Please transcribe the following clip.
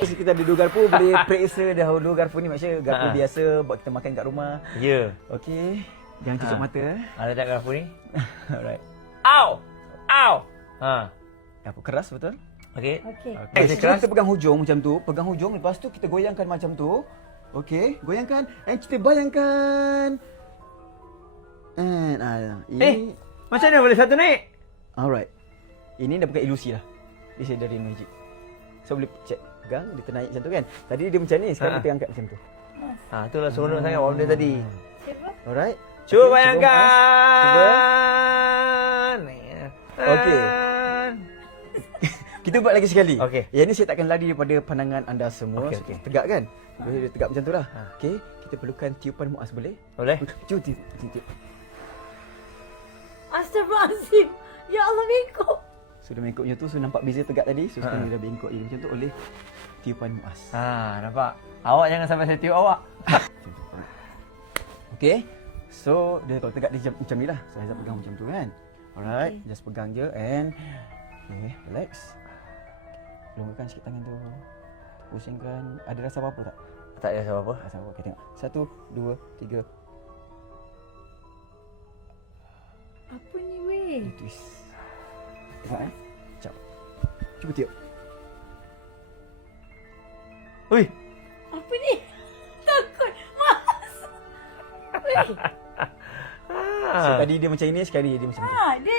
Kita duduk garpu boleh periksa dahulu garpu ni, maksudnya garpu biasa buat kita makan kat rumah. Ya. Okey. Jangan tutup mata. Ada tak garpu ni? Alright. Au! Au! Garpu keras betul? Okey. Okey. Okay, so kita pegang hujung macam tu, pegang hujung, lepas tu kita goyangkan macam tu. Okey, goyangkan and kita bayangkan. And ini Macam mana boleh satu naik? alright. Ini dah bukan ilusi lah. This is the real magic. So boleh check, pegang, dia ternaik macam tu kan. Tadi dia macam ni, sekarang kita angkat macam tu. Itulah seronok sangat orang dia tadi. Cuba. Alright. Cuba Okay, bayangkan. Okey. Kita buat lagi sekali. Okey. Yang ni saya takkan lari daripada pandangan anda semua. Okey, So, okey. tegak kan? Dia tegak macam tu lah. Okey. Kita perlukan tiupan muas, boleh? Boleh? Cuba tiup. Astagfirullahaladzim. Ya Allah, bengkok. Sudah bengkok macam tu, so nampak beza tegak tadi. So sekarang dia dah bengkok macam tu oleh tiupan muas. Nampak? Awak jangan sampai saya tiup awak. Okey. So dia kalau tegak dia macam ni lah. So Haizat pegang macam tu kan. Alright, just pegang je and okay, relax. Longgarkan sikit tangan tu. Pusingkan. Ada rasa apa-apa tak? Tak ada apa-apa. Rasa apa? Okay, tengok. 1, 2, 3. Apa ni weh? Twist. Tengok Sekejap. Cuba tiup. Ui. Apa ni? Takut. Mas. Weh. So tadi dia macam ini, sekali dia macam tu. Dia